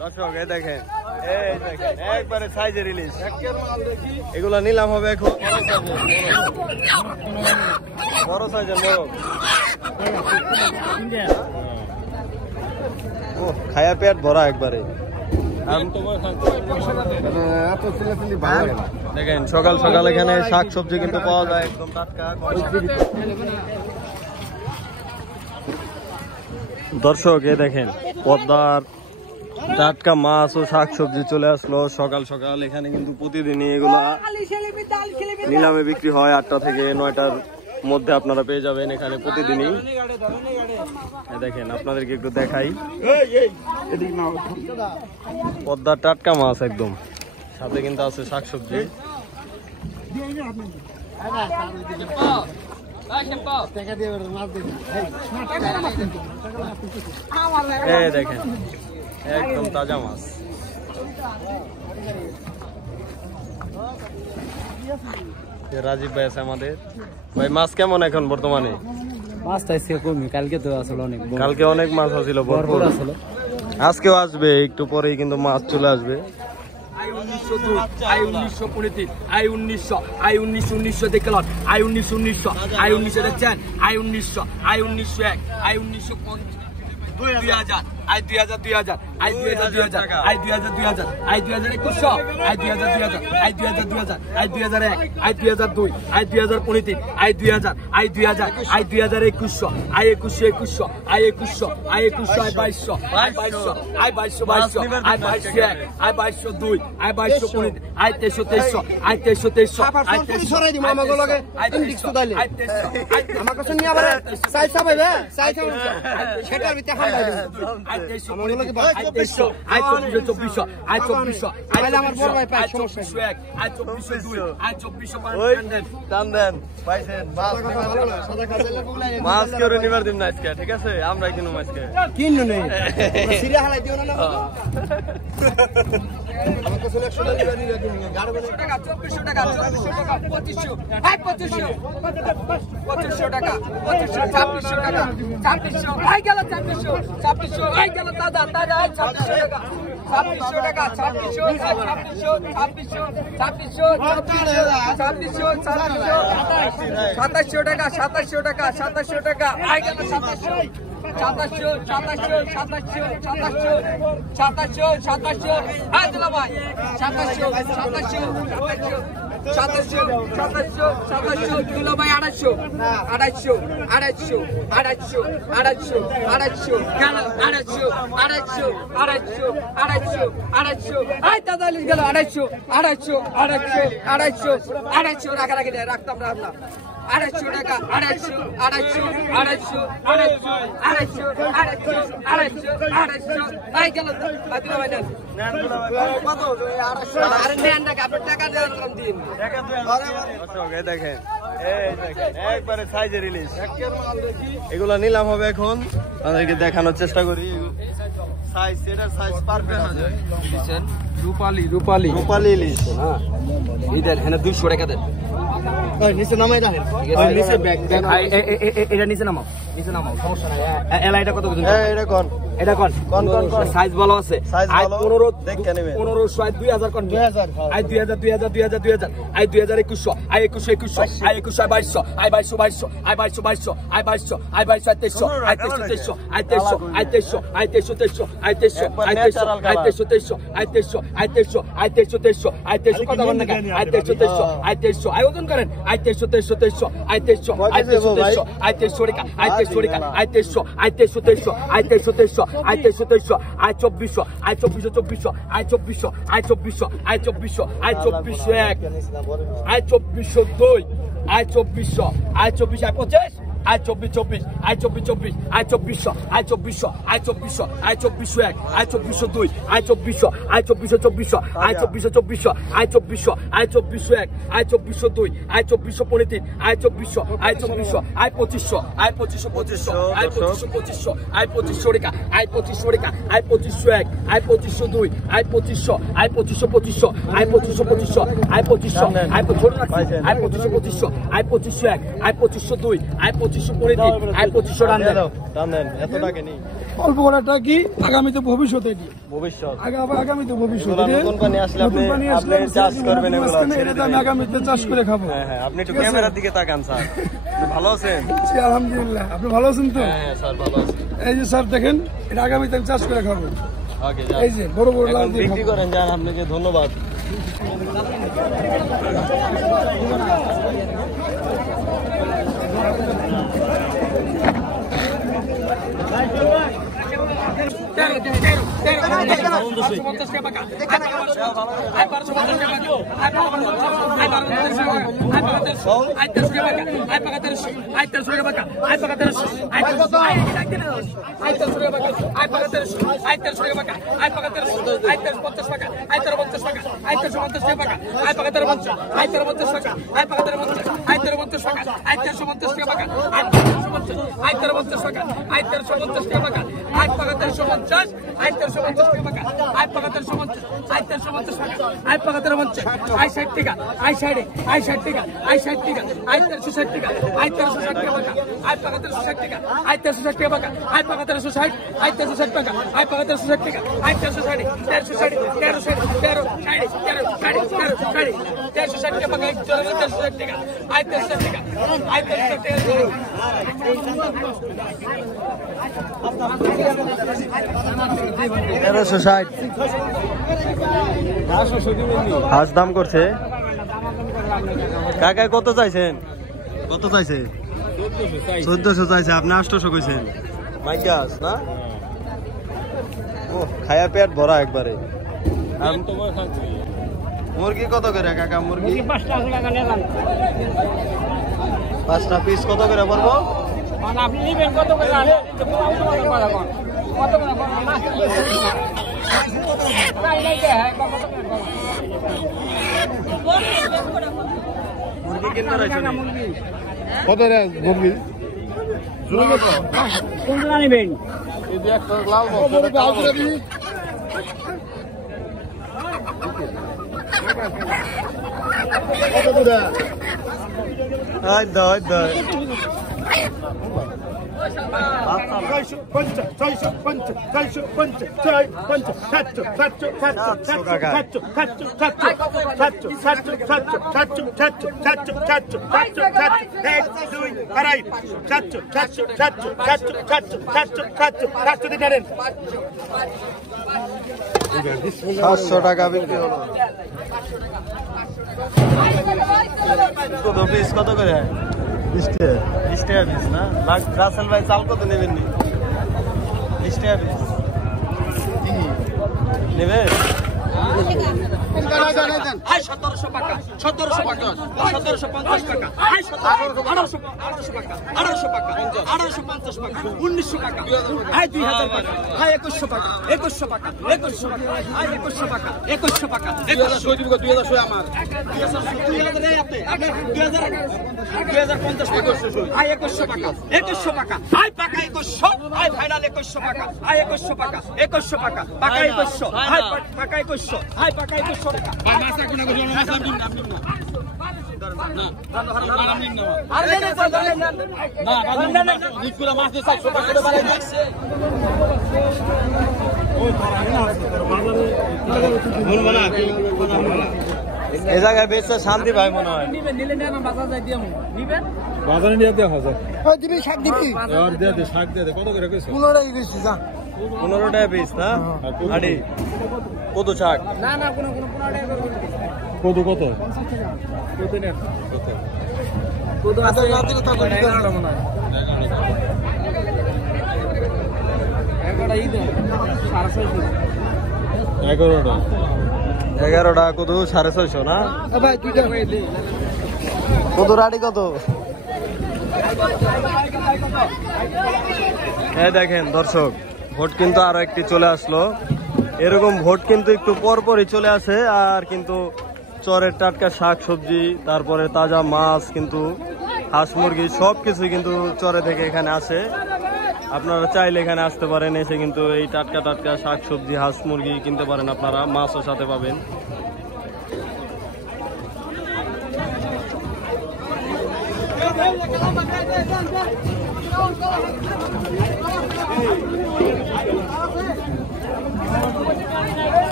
দর্শক এই দেখেন একবারে সাইজের ইলিশ, এগুলা নিলাম হবে এখন বড় সাইজের মোরগ। ও খায়া পেট ভরা একবারে। দেখেন সকাল সকাল এখানে শাক সবজি কিন্তু পাওয়া যায় একদম টাটকা। দর্শক এ দেখেন পদ্মার টাটকা মাছ ও শাক সবজি চলে আসলো সকাল সকাল। এখানে কিন্তু প্রতিদিনই এগুলা নিলামে বিক্রি হয় 8টা থেকে 9টার মধ্যে আপনারা পেয়ে যাবেন এখানে প্রতিদিনই। দেখেন আপনাদেরকে একটু দেখাই, পদ্মার টাটকা মাছ একদম, সাথে কিন্তু আছে শাক সবজি। দেখেন একদম তাজা মাছ। রাজীব ভাই আছে আমাদের। ভাই মাছ কেমন এখন বর্তমানে? মাছটা কমই, কালকে তো আসলে অনেক, কালকে অনেক মাছ আসছিল, ভরপুর আসলে। আজকেও আসবে, একটু পরেই কিন্তু মাছ চলে আসবে। I 2000 2000 I 2000 2000 I 2000 2000 I 2100 I 2000 2000 I 2000 2000 I 2001 I 2002 I 2023 I 2000 I 2000 I 2100 I 2100 I 2100 I 2100 I 2200 I 2200 I 2200 I 2202 I 2223 I 2300 I 2300 I 2300 সরাই দি মামা গলগে ইন্ডিক্স দাইলে আই 2300 আমার কাছে নিয়া বলে সাই সাবাইবে সাই সেটার ভিতরে হামলা দিই। আই 2300 আই 2400 আই 2400 আই আমার বড় ভাই পাই 2401 আই 2402 আই 2405 টান দেন পাইছেন মাছ কেউ নিবার দিন না আজকে, ঠিক আছে? আমরা কিনু মাছকে কিনু নেই সিরিয়া হালাই দিও না আমার কাছে 100 টাকা নিবা নিবা গাড় বলে টাকা 2400 টাকা 2400 টাকা 2500 আই 2500 2500 টাকা 2500 2600 টাকা 2600 আই গেল 2600 2600 আই গেল দাদা দাদা 2600 টাকা 2600 টাকা 2600 2600 2600 2700 টাকা 2700 টাকা 2700 টাকা আই গেল 2700 2700 2700 2700 2700 আই দিলা ভাই 2700 2700 কিলো ভাই 250 গেল 250 আই তাদালিশ গেল 250 রাখা রাখতাম না 250 টাকা 250 আই গেল বাতিল ভাই নেন কত 250 আরে নেন না আপনার টাকা দেওয়ার দিন টাকা দেন। দেখেন একবারে সাইজের ইলিশ, এগুলা নিলাম হবে এখন, আপনাদেরকে দেখানোর চেষ্টা করি। সাইজ এটার সাইজ পারফেক্ট আছে। দিবেন রূপালী রূপালী রূপালী ইলিশ, হ্যাঁ এই দেন এখানে 200 টাকা দেন। ওই নিচে নামাই রাখেন, ওই নিচে ব্যাগ ব্যাগ এটা নিচে নামাও সমস্যা নাই। এলা এটা কত বুঝুন? এটা কোন এটা কোন কোন কোন সাইজ ভালো আছে। আই 15 দেখে নেবেন 1500 আই 2000 কোন 2000 I 2000 2000 2000 2000 I 2100 I 2100 I 2200 I 2200 I 2200 I 2200 I 2300 I 2300 I 2300 I 2300 I 2300 I 2300 I 2300 I 2300 I 2300 I 2300 I 2300 I 2300 কত বল না আই 2300 আই 2300 আই ওজন করেন আই 2300 আই 2300 আই 2300 আই 2300 টাকা আই 2300 টাকা I 2300 I 2300 I 2300 I 2300 I 2400 I 2400 I 2400 I 2400 I 2400 I 2401 I 2402 I 2400 I 2400 I 25 I 2424 I 2424 I 2400 I 2400 I 2400 I 2401 I 2402 I 2400 I 2424 I 2424 I 2400 I 2401 I 2402 I 2423 I 2400 I 2400 I 2500 I 2500 I 2500 I 2500 টাকা I 2500 টাকা I 2501 I 2502 I 2500 I 2500 I 2500 I 2500 I 2500 I 2500 I 2501 I 2502 I 2500 2500 করে দিই, আয় 2500 run দেন। টান দেন, এত টাকা নেই। অল্প করাটা কি আগামীতে ভবিষ্যতে কি ভবিষ্যৎ আগামীতে ভবিষ্যৎ এগুলা নতুন পানি আসলে আপনি চাষ করবেন এগুলো ছেড়ে আমি দিবেন। আগামীতে চাষ করে খাবো। হ্যাঁ হ্যাঁ, আপনি একটু ক্যামেরার দিকে তাকান স্যার। আপনি ভালো আছেন? জি, আলহামদুলিল্লাহ। আপনি ভালো আছেন তো? হ্যাঁ স্যার ভালো আছি। এই যে স্যার দেখেন, এটা আগামীতে আমি চাষ করে খাবো। ওকে এই যে বড় বড় লাউ এখন দিয়ে বিক্রি খাবো। করেন, যান, আপনাকে ধন্যবাদ। হাঁস দাম করছে কাকা, কত চাইছেন? কত চাইছে? 1400 চাইছে, আপনি 800 কইছেন। মাইকাস না, ও খায়া পেট ভরা একবারে। মুরগি কত করে কাকা? মুরগি 5টা পিস কত করে পড়বো? আপনি নিবেন কত করে? মুরগি কিনতে রাখছেন? কত রে মুরগি? কোনটা নিবেন? টাকা বিক্রি হলো। কত পিস কত করে? 20 টাকা পিস না? রাসেল ভাই চাল কত নেবেন? 20 টাকা পিস নেবে? 1700 টাকা, 1700 টাকা, 1750 টাকা, 1800 টাকা, 1850 টাকা, 1900 টাকা, 2000 টাকা, 2100 টাকা, 2100 টাকা, 2100 টাকা, 2100 টাকা, 2100 টাকা, 2000 আমার 2050 টাকা, 2100 টাকা, 2100 টাকা, পাকা 2100, ফাইনাল 2100 টাকা, 2100 টাকা, 2100 টাকা, পাকা 2100, পাকা 2100, পাকা 2100 টাকা। এই জায়গায় বেশ শান্তি ভাই মনে হয়। বাজারে নিয়ে দেওয়া হাজার দিবি শাক দিবি শাক দিয়ে দে। কত করে কইছো? 15 টাকা পিস না? আড়ি কত শাক? না না কোনো 15 টাকা করে কত কত? কত আছে? 11টা মনে হয়। 11টা ই দেন 650। 11টা কত? 650 না? ভাই দুইটা কত রাড়ি কত? হ্যাঁ দেখেন দর্শক, ভোট কিন্তু আরো একটি চলে আসলো। এরকম ভোট কিন্তু একটু পরপরই চলে আসে। আর কিন্তু চরের টাটকা শাক সবজি, তারপরে তাজা মাছ, কিন্তু হাঁস মুরগি সবকিছু কিন্তু চরে থেকে এখানে আসে। আপনারা চাইলে এখানে আসতে পারেন, এসে কিন্তু এই টাটকা টাটকা শাক সবজি হাঁস মুরগি কিনতে পারেন। আপনারা মাছও সাথে পাবেন।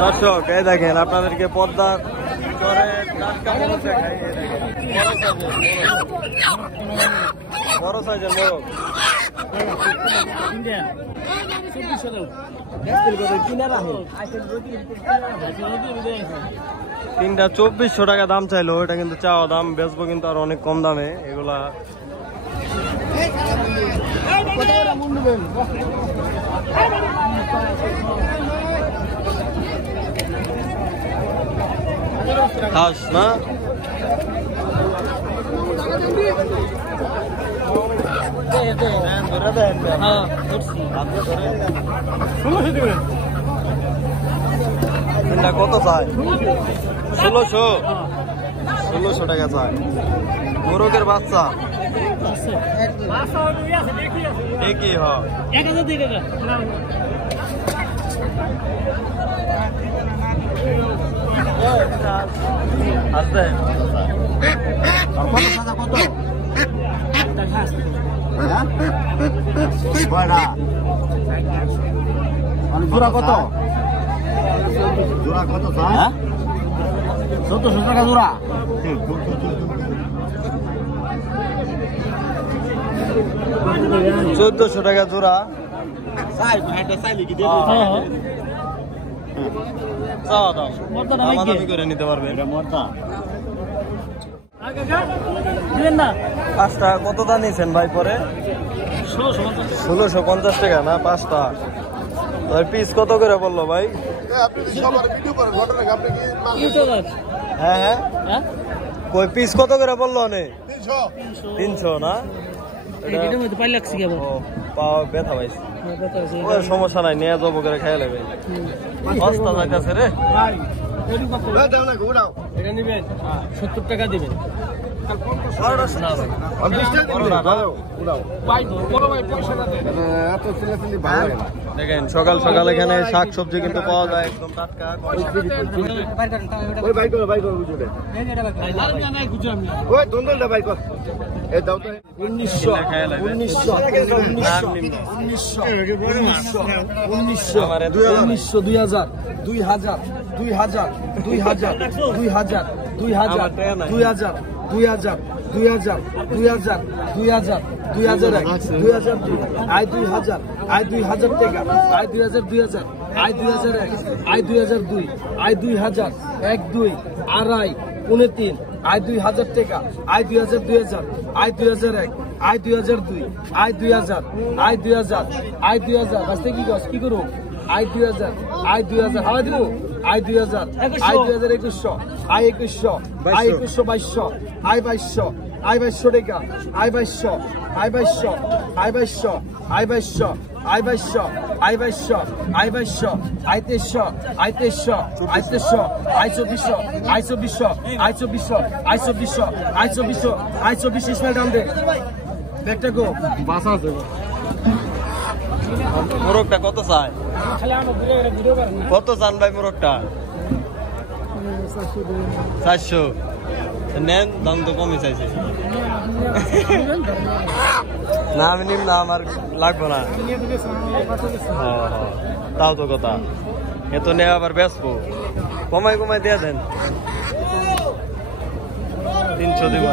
দর্শক এই দেখেন আপনাদেরকে পদ্মার চরে টাটকা মোরগ দেখাই। এই দেখেন বড় সাইজের মোরগ, তিনটা 2400 টাকা দাম চাইলো। এটা কিন্তু চাওয়া দাম, বেচবো কিন্তু আর অনেক কম দামে এগুলা। হাঁস না কত চাই? 1600 টাকা চাই। মোরগের বাচ্চা দেখি আছে জোড়া কত? জোড়া কত? 1400 টাকা জোড়া। 1400 টাকা জোড়া। দামাদামি করে নিতে পারবেন। পাঁচটা কত দাম নিয়েছেন ভাই? পরে 1650 টাকা না পাঁচটা। পিস কত করে বললো ভাই? হ্যাঁ হ্যাঁ, কই পিস কত করে বললো? অনেক 300 না? ব্যথা পাইছি, সমস্যা নাই, নিয়ে যাবো করে খাই লাগবে। অস্তা যাইতেছে রে। 70 টাকা দিবেন। দেখেন সকাল সকাল এখানে শাক সবজি কিন্তু পাওয়া যায় একদম টাটকা। আই 2000 আই 2000 হাওয়া দিব I 2000 I 2100 I 2100 I 2200 I 2200 I 2200 টাকা I 2200 I 2200 I 2200 I 2200 I 2200 I 2200 I 2200 I 2300 I 2300 I 2300 I 2400 I 2400 I 2400 I 2400 I 2400 I 2400 Ismail দাম দে দেখটা গো বাসা আছে মোরগটা কত চাই কত চান ভাই মোরগটা 400 নেন দাম তো কমই চাইছে না আমি নিম না আমার লাগবে না তাও তো কথা এত নেওয়া আবার বেচবো কমাই কমাই দিয়ে দেন 300 দিব